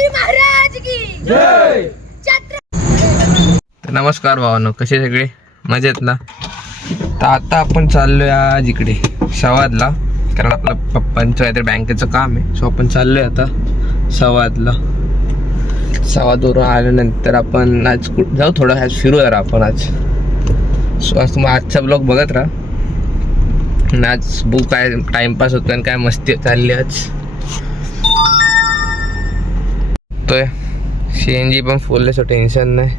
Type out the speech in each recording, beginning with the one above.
शिवाजी महाराज की जय. नमस्कार भावांनो, कसे सगळे मजेत ना. तर आता आपण चाललोय आज इकडे सवादला, कारण आपल्या पप्पांचं काहीतरी बँकेचं काम आहे. सो आपण चाललोय आता सवादला. सवादवरून आल्यानंतर आपण आज जाऊ थोडं आज फिरू जरा आपण आज. सो आज तुम्हाला आजचा ब्लॉग बघत राहा आणि आज बघू काय टाइमपास होतो आणि काय मस्ती चालली आज. तो CNG पण फुल आहे, सो टेन्शन नाही.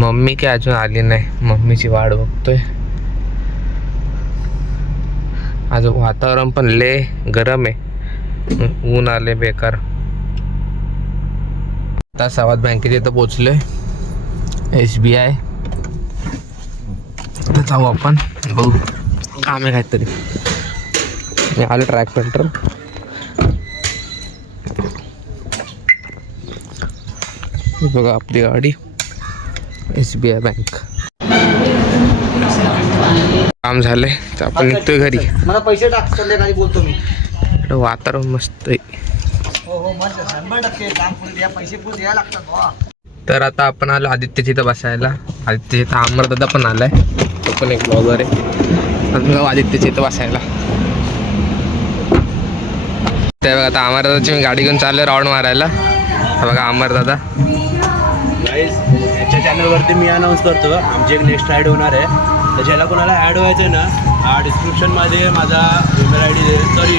मम्मी काय अजून आली नाही, मम्मीची वाट बघतोय. आज वातावरण पण लय गरम आहे, ऊन आले बेकार. आता सवाद बँकेच्या इथं पोचलोय, SBI. जाऊ आपण, बघू काम आहे काहीतरी. मी आलो ट्रॅक पेंटर. बघा आपली गाडी, SBI बँक. काम झालंय तर आपण निघतोय घरी. मला पैसे टाक, संध्याकाळी बोलतो मी. वातावरण मस्त आहे. हो मस्त 100% काम पूर्ण या, पैसे पूर्ण द्यायला लागतात. तर आता आपण आलो आदित्यच्या इथं बसायला. आदित्यच्या इथं अमरदादा पण आलाय, तो पण एक ब्लॉगर आहे. आदित्यच्या इथं बसायला ते बघा. आता अमरदादाची मी गाडी घेऊन चाललोय राऊंड मारायला. बघा अमरदादा. याच्या चॅनलवरती मी अनाऊन्स करतो, आमची एक नेक्स्ट ॲड होणार आहे. तर ज्याला कोणाला ॲड व्हायचं आहे ना, डिस्क्रिप्शनमध्ये माझा ईमेल ID देईल, सॉरी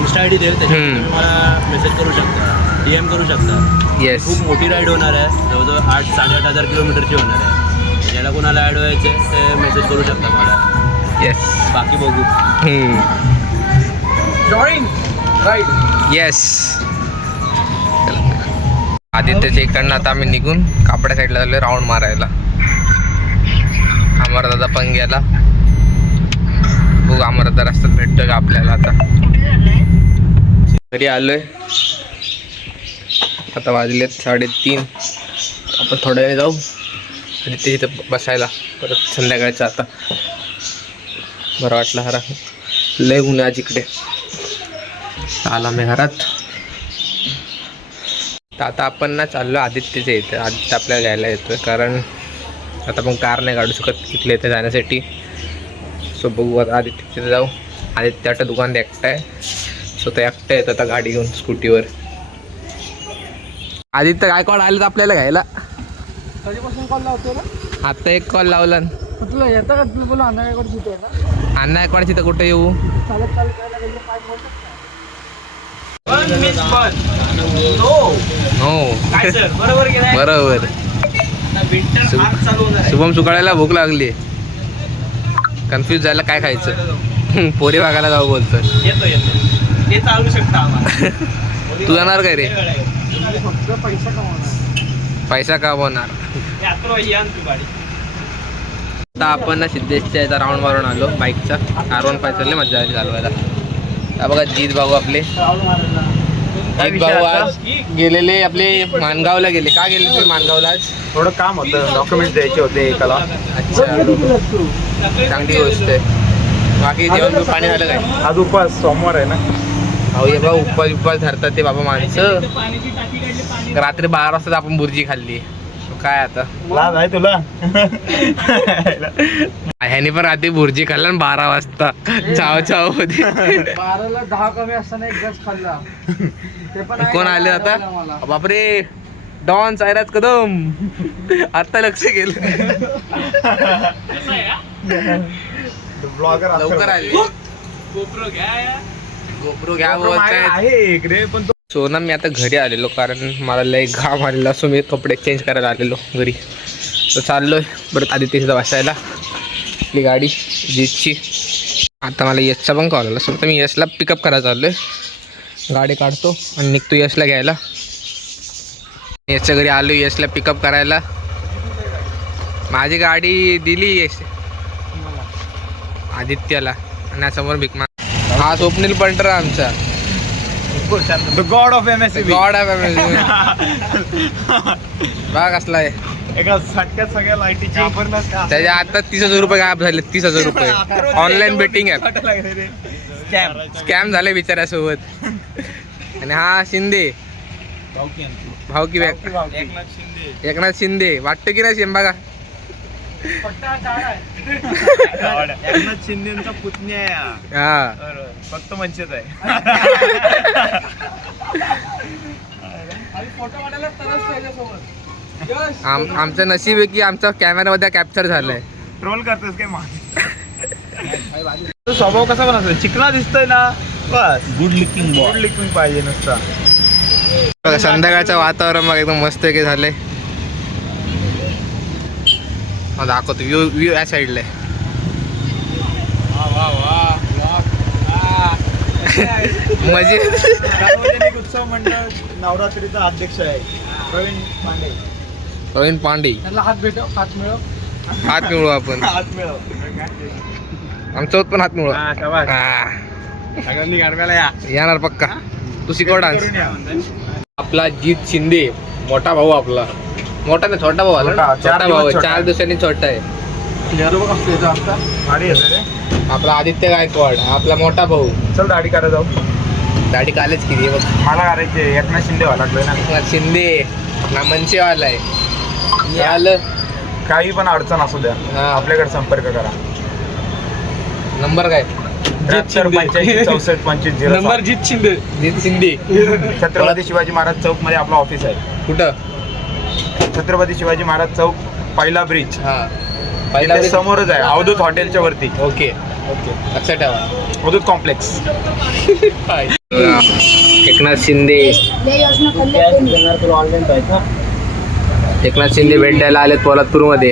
इंस्टा ID देईल. त्याच्यावर तुम्ही मला मेसेज करू शकता, DM करू शकता. येस, खूप मोठी राईड होणार आहे, जवळजवळ 8-8.5 किलोमीटरची होणार आहे. ज्याला कोणाला ॲड व्हायचं आहे ते मेसेज करू शकता मला. येस, बाकी बघू. Join right. येस. आदित्यच्या इकडनं आता आम्ही निघून कापड्या साईडला झालो राऊंड मारायला. अमरदादा पण गेला. बघू अमरदादा रस्त्यात भेटतोय का आपल्याला. आता घरी आलोय, आता वाजलेत 3:30. आपण थोड्या वेळ जाऊ आणि ते इथं बसायला परत संध्याकाळचं. आता बरं वाटलं हरा, लय ऊन आज इकडे. आला मी घरात. तर आता आपण ना चाललो आदित्यच्या इथं. आदित्य आपल्याला घ्यायला येतोय, कारण आता आपण कार नाही काढू शकत इथल्या इथं जाण्यासाठी. सो बघू आता आदित्यच्या इथं जाऊ. आदित्य आता दुकानात एकटा आहे, सो ते एकटं येतं आता गाडी घेऊन स्कूटीवर. आदित्य काय कॉल आलं आपल्याला घ्यायला. कधीपासून कॉल लावतो ना. आता एक कॉल लावला. तुला येतं का, तुला बोला अण्णा काय शिकतोय ना. अण्णा कोणाची तर कुठे येऊ. चालत करायला गेलं 5 मिनिटं. बरोबर. शुभम सुकाळ्याला भूक लागली, कन्फ्यूज झाला काय खायचं. पोरी भागायला जाऊ बोलतोय. ते चालू शकता तू जाणार काय रे. फक्त पैसा कमावणार. पैसा कमवणार. आता आपण ना सिद्धेशच्या इथं राऊंड मारून आलो बाईकचा. R15 चालले, मजा आली चालवायला. हा बघा जीत भाऊ आपले. जीत भाऊ आज गेलेले आपले माणगावला गेले. का गेले तुम्ही माणगावला आज. थोडं काम होतं, डॉक्युमेंट द्यायचे होते एकाला. अच्छा, चांगली गोष्ट आहे. बाकी जेवण पाणी झालं काय. आज उपास, सोमवार आहे ना. अहो हे बघा उपवास धरतात ते बाबा माणसं. रात्री 12 वाजता आपण बुर्जी खाल्ली. काय आता लाज आहे तुला. ह्यानी पण रात्री बुर्जी खाल्ला 12 वाजता. चाव चाव होती. 12ला 10 कमी असताना एक गॅस खाल्ला. ते पण कोण आले आता. बापरे, डॉन सायराज कदम. आता लक्ष गेलं. ब्लॉगर लवकर आले. गोप्रो घ्या इकडे पण. सोना मी आता घरी आलेलो, कारण मला लय घाम आलेला. सो मी कपडे चेंज करायला आलेलो घरी. तर चाललोय परत आदित्यला बसायला. आपली गाडी जीतची. आता मला यशचा पण कॉल आला, सो आता मी यशला पिकअप करायला चाललोय. गाडी काढतो आणि निघतो यशला घ्यायला. यशच्या घरी आलो यशला पिकअप करायला. माझी गाडी दिली यश आदित्यला. आणि समोर भिकमा. हा स्वप्नील पंटर आमचा. The God of MSCB. God of MSCB. बघ कसला आहे. एका सटक्यात सगळ्या लाईटीची. त्याच्या आता 30,000 रुपये गायब झाले. 30,000 रुपये ऑनलाईन बेटिंग ॲप. स्कॅम झाले बिचाऱ्यासोबत. आणि हा शिंदे भाऊ की बॅग एकनाथ शिंदे वाटतं की नाही शेंबा का एकनाथ शिंदेचा पुतण्या आहे हा फक्त मनसेच आहे. आमचं नशीब आहे की आमचा कॅमेरा मध्ये कॅप्चर झालाय. ट्रोल करतोस काय माझ स्वभाव कसा पण असतो चिकना दिसतोय ना बस गुड लुकिंग पाहिजे नुसता. बघा संध्याकाळचं वातावरण मग एकदम मस्त की झालंय. दाखवतो व्यू या साईडला मजे. सार्वजनिक उत्सव मंडळ नवरात्रीचा अध्यक्ष आहे प्रवीण पांडे. हात मिळू आपण आमचं पण हात मिळू सगळ्यांनी गाडव्याला या येणार पक्का. तू शिकव डान्स. आपला जीत शिंदे मोठा भाऊ आपला मोठा ना छोटा भाऊ आला ना छोटा भाऊ 4 दिवसांनी छोटा आहे. आपला आदित्य गायकवाड आपला मोठा भाऊ. चल दाढी करा जाऊ. दाढी कालच किती बघ मला करायचे एकनाथ शिंदे व्हायला लागलोय ना. एकनाथ शिंदे ना मनसेवाला आहे आलं. काही पण अडचण असू द्या हा. आपल्याकडे संपर्क करा. नंबर काय 85 नंबर जीत शिंदे. जीत शिंदे छत्रपती शिवाजी महाराज चौक मध्ये आपलं ऑफिस आहे. कुठं छत्रपती शिवाजी महाराज चौक पहिला ब्रिज हा पहिला इथे समोरच आहे अवधूत हॉटेलच्या वरती. ओके लक्षात ठेवा अवधूत कॉम्प्लेक्स. एकनाथ शिंदे एकनाथ शिंदे भेट द्यायला आलेत पोलादपूरमध्ये.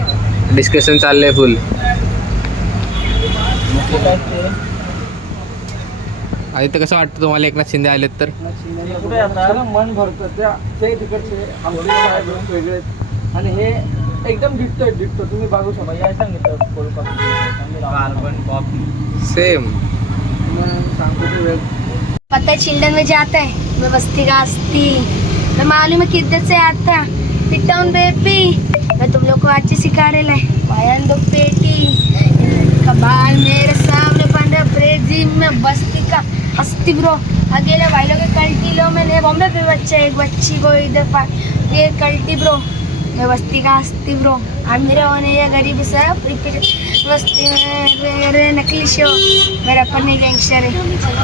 डिस्कशन चाललंय फुल. आदित्य कसं वाटतं तुम्हाला एकनाथ शिंदे आलेत तर? मन भरतं ते तिकडचे आमचे साहेब वेगळे आणि हे एकदम डिट्टो तुम्ही बघू शकता. या सांगितलं कार्बन कॉपी सेम सांगतो ते वेग. पता है चिल्ड्रन में जाता है मैं बस्ती का हस्ती मैं मालूम है किधर से आता पिट डाउन बेबी मैं तुम लोग को अच्छे सिखा रहे ला वायन दो पेटी कबाल मेरे सामने पंद्रह ब्रेड जिम में बस्ती का हस्ती ब्रो अकेले भाई लोग कल्टी लो मैंने बॉम्बे पे बच्चा एक बच्ची को इधर ये कल्टी ब्रो मैं बस्ती का हस्ती ब्रो अब मेरे होने या गरीब सब बस्ती में नकली शो मैं रैपर नहीं गैंगस्टर है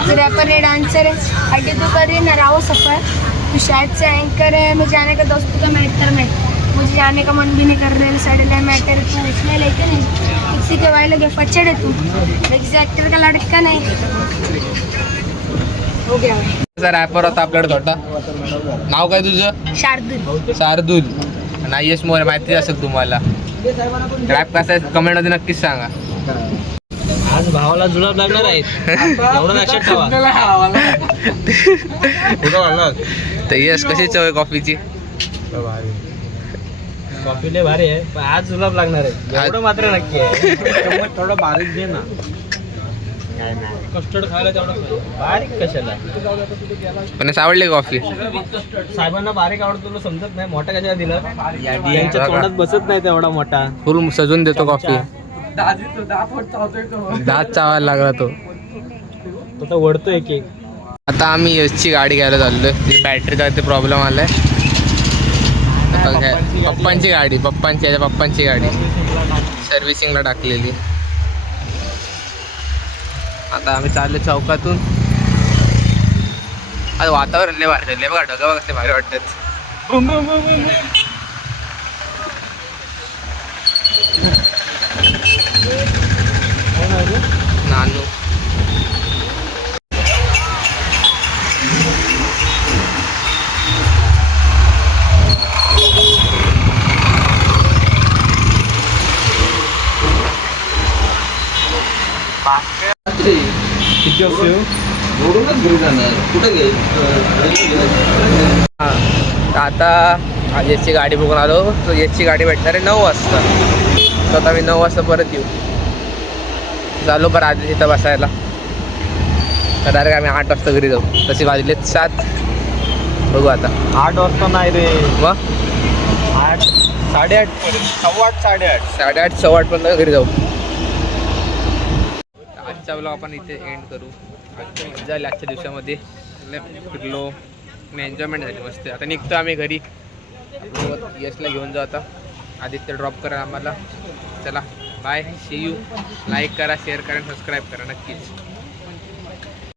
तू रैपर नहीं डांसर है अड्डे तू कर रही है ना राहो सफ़र तू शायद से एंकर है मैं जाने का दोस्तों का मैटर में मुझे जाने का मन भी नहीं कर रहा सडन मैटर तू उसमें लेके नहीं किसी के वाले लगे फचड़ है तू किसी एक्टर का लड़का नहीं हो गया भाई. रॅपर होता आपल्याकडे छोटा. नाव काय तुझं? शार्दूल शार्दूल आणि यश मोरे माहिती असेल तुम्हाला. रॅप कसा आहे कमेंट मध्ये नक्कीच सांगा. आज भावाला जुलाब लागणार आहेत एवढं लक्षात ठेवा. तर यश कशी चव आहे कॉफीची? कॉफी लय भारी आहे पण आज जुलाब लागणार आहे एवढं मात्र नक्की आहे. थोडं बारीक घे ना. कस्टर्ड खायला तेवढं बारीक कशाला. पण आवडली कॉफी? साहेबांना बारीक आवडतो तुला समजत नाही मोठा कशाला दिलं त्यांच्या तोंडात बसत नाही तेवढा मोठा. फुल सजून देतो कॉफी. दात चावायला लागला तो तर वडतोय केक. आता आम्ही यशची गाडी घ्यायला चाललोय. तिची बॅटरीचा ते प्रॉब्लेम आलाय. पप्पांची गाडी पप्पांची गाडी सर्व्हिसिंगला टाकलेली. आता आम्ही चाललो चौकातून. आज वातावरण लय भारी झालं बघा. ढगा कसले भारी वाटतात. नानू आता यशची गाडी बघून आलो. तर यशची गाडी भेटणार आहे 9 वाजता. तर आता मी 9 वाजता परत येऊ. चालू बरं आधी तिथं बसायला. तर डायरेक्ट आम्ही 8 वाजता घरी जाऊ. तशी वाजलेत 7. बघू आता 8 वाजता नाही रे मग 8 8:30 8:15 8:30 8:15 पर्यंत घरी जाऊ. आजचा ब्लॉग आपण इथे एंड करू. आजची मजा आली आजच्या दिवसामध्ये. फिरलो आणि एन्जॉयमेंट झाली मस्त. आता निघतो आम्ही घरी. यशला घेऊन जाऊ आता. आदित्य ड्रॉप करा आम्हाला. चला बाय, सी यू. लाईक करा, शेअर करा, सबस्क्राईब करा नक्कीच.